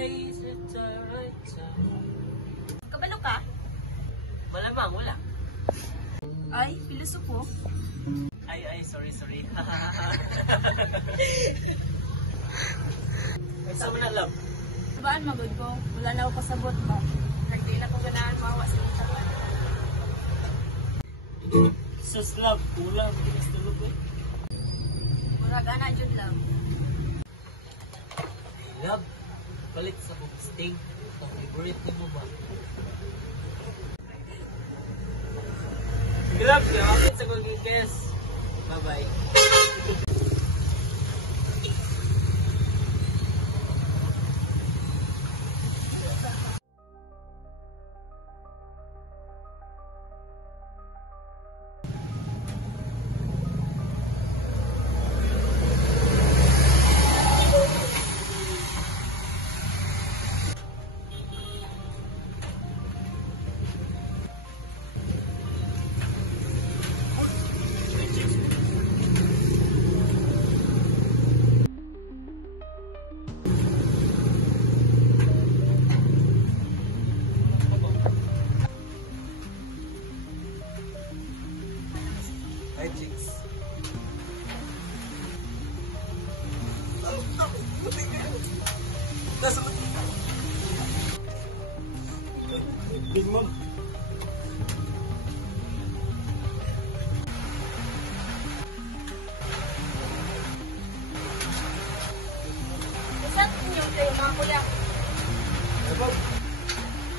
Always at the right time. Kabalo ka? Malamang, wala. Ay, pilosopo. Ay, sorry. Ay, sa na love. Baan magod ko? Wala na ako kasabot ba? Nagdi na kong ganahan mawa sa usapan. Sus love, kulang. Bilis tulog eh. Mura gana dyan lang. Love, palit sa kong sting. Ang favorite mo ba? Grab, yakin sa kong guess. Bye-bye. Hi, chicks. Big Mom. Isang inyo kayo mga kuya. Apa?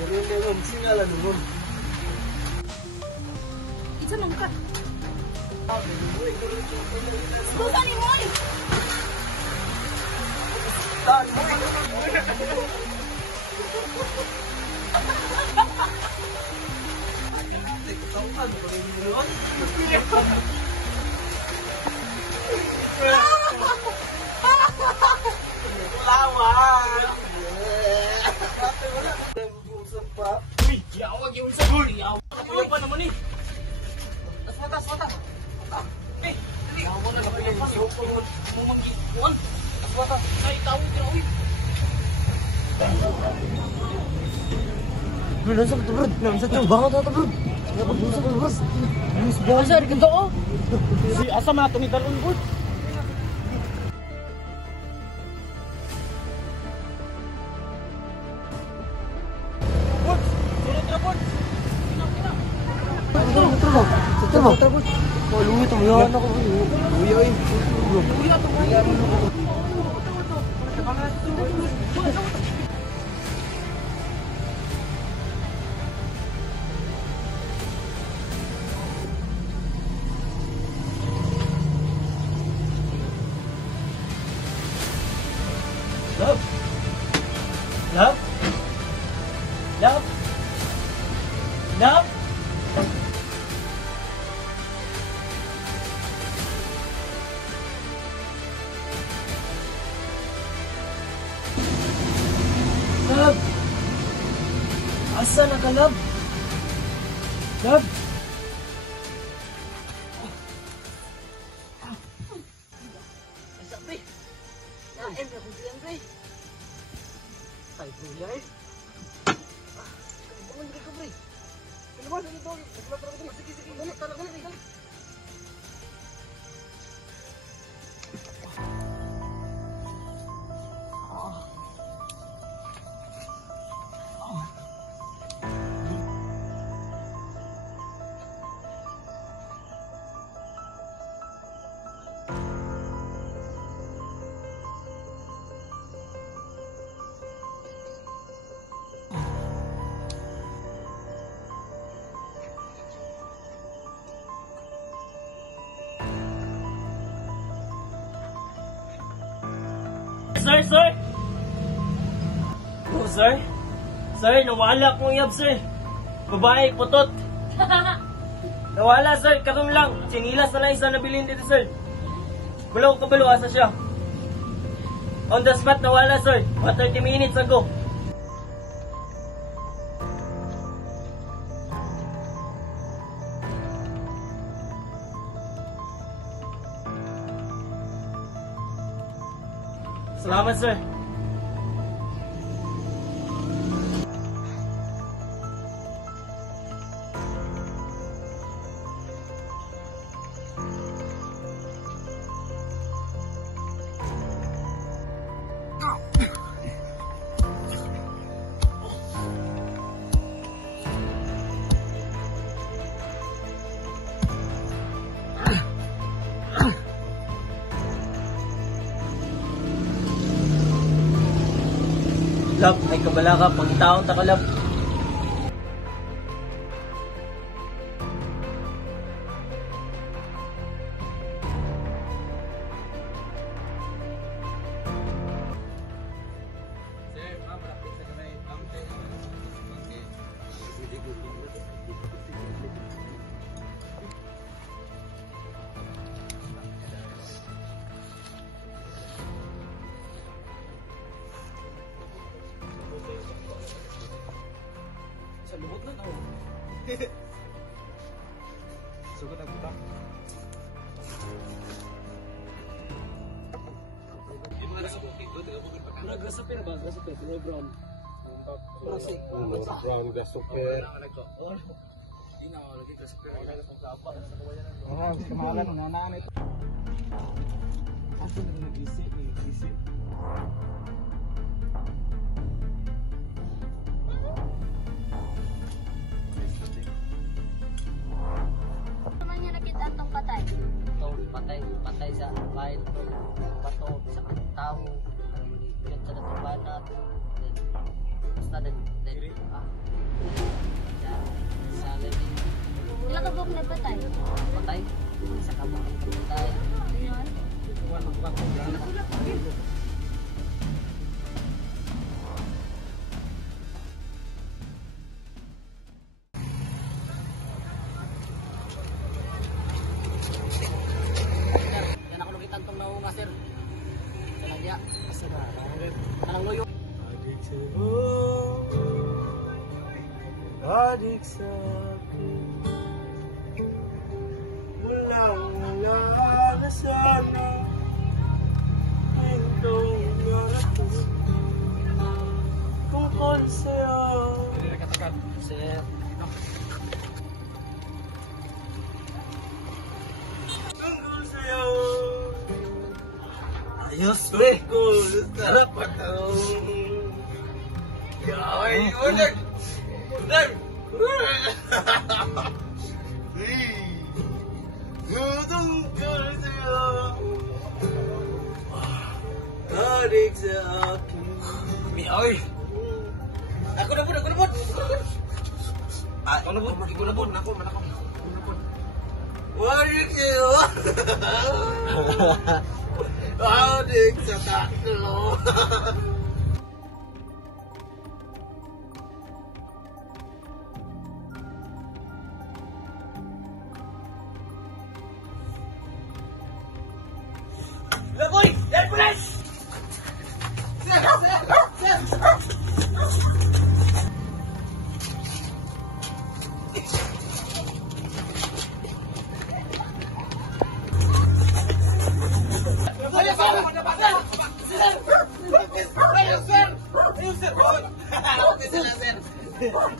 Jadi Mom, singalan Mom. Isa mong ka. Suka ni Moy! Uy, yawa yung sa gul. Yawa pa naman eh. Mata. Eh, yawa na kapag yung pasok ko mo mag-iwan. Mata, ay tao dira uy. Bro, nasa to bro. Nasa to bangot to bro. Dapat busa to bro. Bus buzzer ganto oh. Si asa man ato ni daron bro. Trabot. Oh, luwi to. Yan ako. Luwi ay. Luwi ato. Love. Love. Love. Love. Love! Asa na ka, Love? Love! Asa, pre? Nain na kung siyan, pre. Ay, gulay. Bangun dito, pre. Pinuman, dito. Sige. Ganit, ganit. Sir! Oh, sir? Sir, nawala akong iyab, sir. Babae, putot. Nawala, sir. Karoon lang. Sinilas na lang isa nabilin dito, sir. Bulaw kabalo, asa siya. On the spot, nawala, sir. Mga 30 minutes ago. Salamat, sir. Kap, ay kabala ka, pagitaon takalap. Sa lubot na to. Sugod ang buta. Gasapir ba? Gasapir. Kulay brown. Plastic. Brown gasupir. Oo, kamalan. Nanaan ito. Ako na nag-isip. Naman niya nakita itong patay. Ito, patay sa bahay ito. Bato, sa tao. Yun sa natrabahan. Basta din. Sa living. Ilang kabuk na patay? Patay. Sa kamang patay. Yun. Yan ako nakitan itong naunga, sir. Kaya diya. Kasi na. Anong loyo? Adik sa akin, walang-wala na sana, itong narating tungkol sa'yo. Sir. Tungkol sa'yo. Ayos, pre. Tungkol sa patang. Yaway, ulit. Tungkol sa'yo. Adik sa akin. Oy. Ako na po. Ako na po. Adik sa'yo. Adik sa tatlo. Laboy! Yan po lang!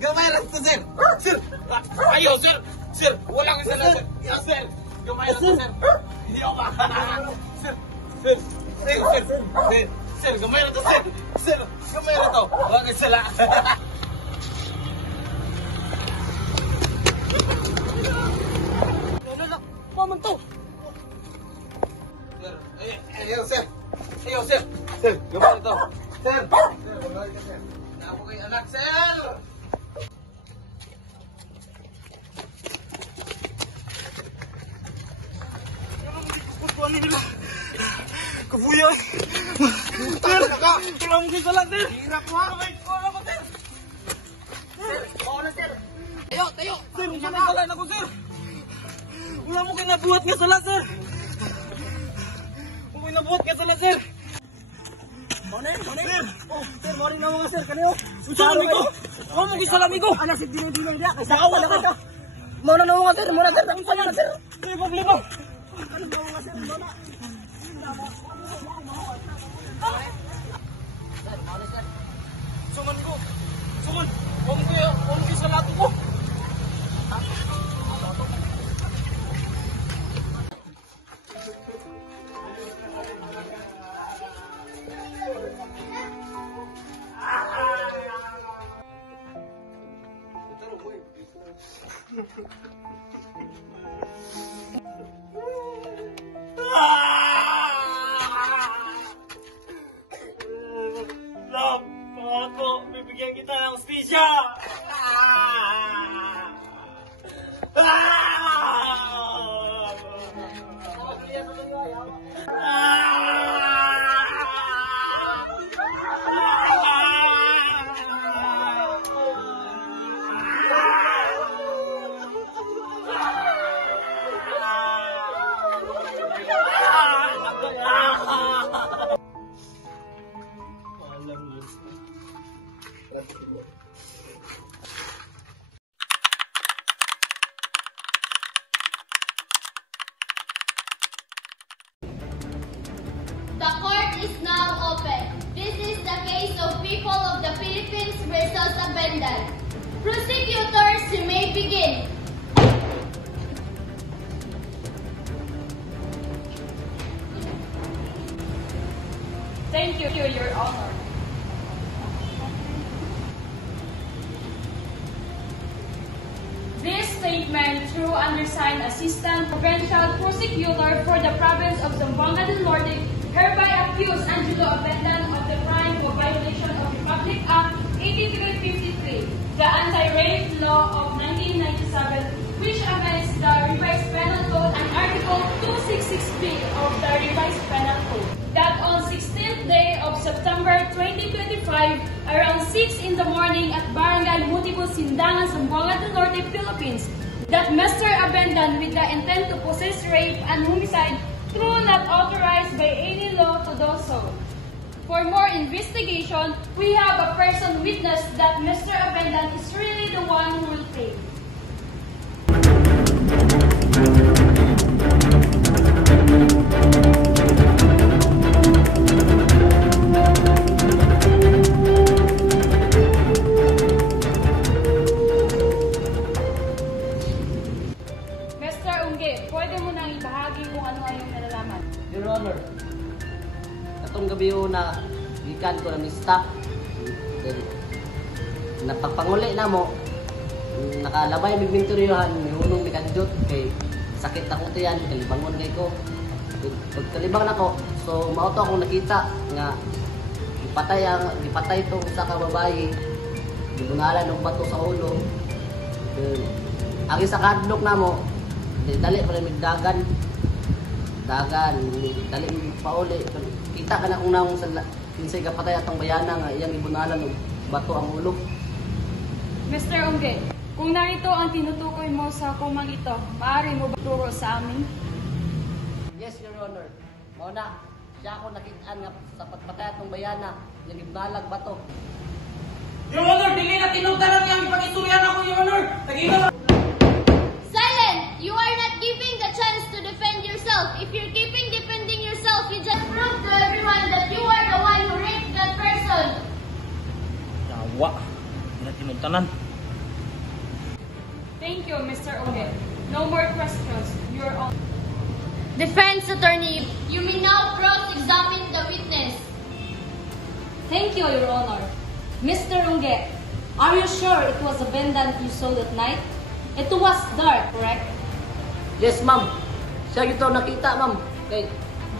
Gamay lang to, sir! Sir! Ayaw, sir! Sir! Walang isa lang, sir! Yes, sir! Gamay lang to, sir! Hindi ako makakanahan! Sir! Sir! Sir! Gamay lang to, sir! Sir! Gamay lang to! Walang isa lang! Paman to. Sir! Ayaw, sir! Ayaw, sir! Sir! Gamay lang to! Sir! Sir! Gamay ka, sir! Ako kay anak, sir! Ano nila? Kabuyan! Sir! Wala mo kayo salat, sir! Hirap mo, ha? Wala mo, sir! Sir! Oo na, sir! Tayo! Sir, wala mo salat ako, sir! Wala mo kayo nabuhat nga salat, sir! Wala mo kayo nabuhat nga salat, sir! Sir! Sir, mori na mga sir kaniyo. Salami ko! Wala mo kayo salami ko! Ana si dinay dia kay sa wala ka. Mona na mga sir, mona sir, ang sana sir. Sir, problema! Ano ba mga sir, mona? Suman ko! Suman! Wala mo kayo salat ko! Dapat The court is now open. This is the case of People of the Philippines versus Abendan. Prosecutors, you may begin. Thank you, Your Honor. This statement through undersigned Assistant Provincial Prosecutor for the Province of Zamboanga del Norte hereby accuse Angelo Abendan of the crime of violation of Republic Act 8353, the anti-rape law of 1997, which amends the Revised Penal Code and Article 266B of the Revised Penal Code. That on 16th day of September 2025, around 6 in the morning at Barangay Mutibo, Sindangan, Zamboanga del Norte, Philippines, that Mr. Abendan with the intent to possess rape and homicide through not authorized by any law to do so. For more investigation, we have a person witness that Mr. Abendan is really the one who will pay. Mr. Ungge, pwede mo nang ibahagi kung ano ang iyong nalalaman. Your Honor, katong gabi na gikan ko na mista. Then, napagpanguli na mo, nakalabay ng minturyohan, nihunong ni Kadjot, kay sakit na ko yan, kalibangon kay ko. Pagkalibang na ko, so mauto akong nakita nga gipatay itong sa kababayi, gibunalan ng bato sa ulo. Then, ang isa kadlok na mo, dali pa rin dagan, dali pauli. Kita ka na kung naong sa kinsay kapatay atong bayana nga iyang ibunalan ng bato ang ulo. Mr. Ungge, kung narito ang tinutukoy mo sa kumang ito, maaari mo ba turo sa amin? Yes, Your Honor. Mauna, siya ako nakitaan nga sa pagpatay atong bayana, yung ibunalag bato. Your Honor, dili na tinugtaran niyang ipag-istoryan ako, Your Honor. Tagino. Silent! You are not giving the chance to defend yourself. If you're keeping defending yourself, you just prove to everyone that you are the one who raped that person. Yawa. Hindi na tinugtaran. Thank you, Mr. Ungge. No more questions, Your Honor. Defense attorney, you may now cross-examine the witness. Thank you, Your Honor. Mr. Ungge, are you sure it was Abendan you saw that night? It was dark, correct? Yes, ma'am. Siya ito nakita, ma'am. Kay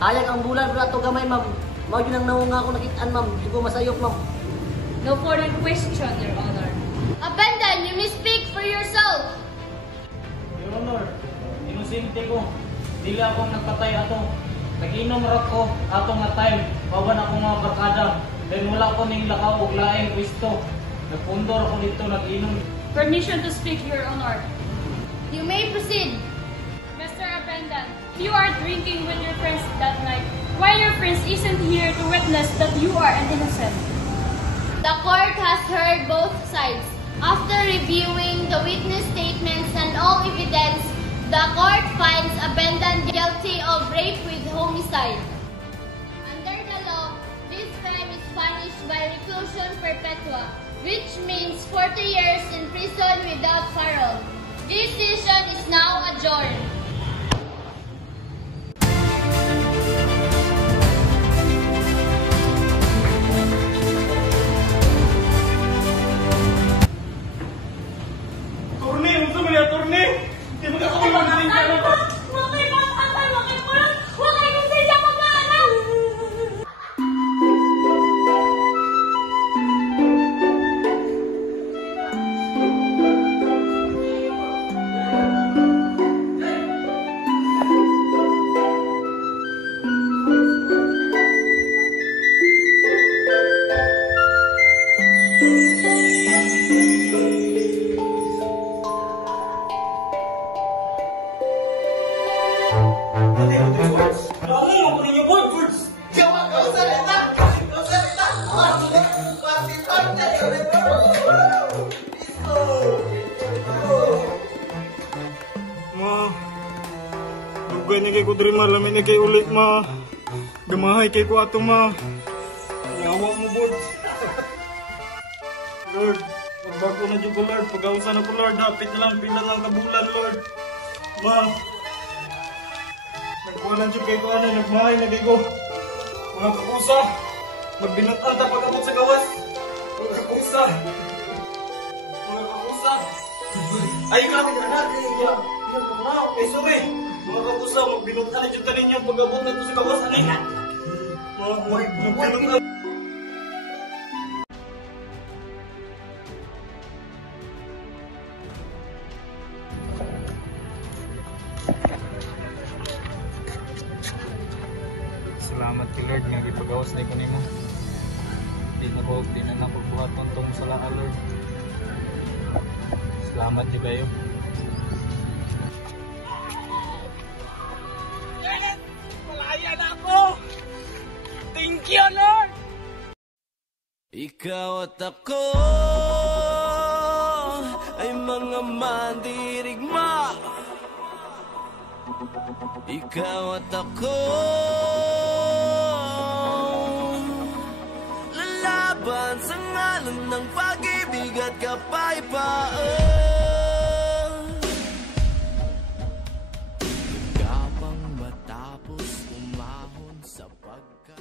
hayag ang bulan pala ito gamay, ma'am. Mao yun ang naunga ako nakitaan, ma'am. Hindi ko masayop, ma'am. No further question, Your Honor. Abendan, you may speak for yourself. Your Honor, inosente ko. Dili akong nagpatay ato. Nag-inom ra ko ato nga time. Bawan ako mga barkada. Then wala ko ning lakaw og laing pwesto. Nagpundor ako dito nag-inom. Permission to speak, Your Honor. You may proceed. Mr. Abendan, if you are drinking with your friends that night, why your friends isn't here to witness that you are an innocent? The court has heard both sides. After reviewing the witness statements and all evidence, the court finds Abendan guilty of rape with homicide. Under the law, this crime is punished by reclusion perpetua, which means 40 years in prison without parole. This session is now adjourned. Turni, unsa man ya turni? Di mo ka kami magsinta na to. ni kay ko diri ma, lami ni kay ulit ma. Gamahay kay ko ato ma. Ngawa mo bod. Lord, pagbago na dyan ko Lord, pag-ausan ako Lord, hapit na lang, pila lang kabulan Lord. Ma, nagkuhanan dyan kay ko ano, nagmahay na kay ko. Mga kapusa, magbinutan ta pag-abot sa gawas. Mga kapusa. Mga kapusa. Ay, kami ka na. Ay, sorry. Mga kapusa, magbinutan na dyan tanin niya pag-abot na ito sa gawas. Ano yan? Magbinutan. Salamat kay Lord nga gipagawas na ko nimo. Di na nabubuhat tong sala Lord. Salamat di kayo. Yes! Malaya na ako! Thank you, Lord! Ikaw at ako ay mga mandirigma. Ikaw at ako lalaban sa ngalan ng pag-ibig at kapayapaan. Gabang matapos umahon sa pagka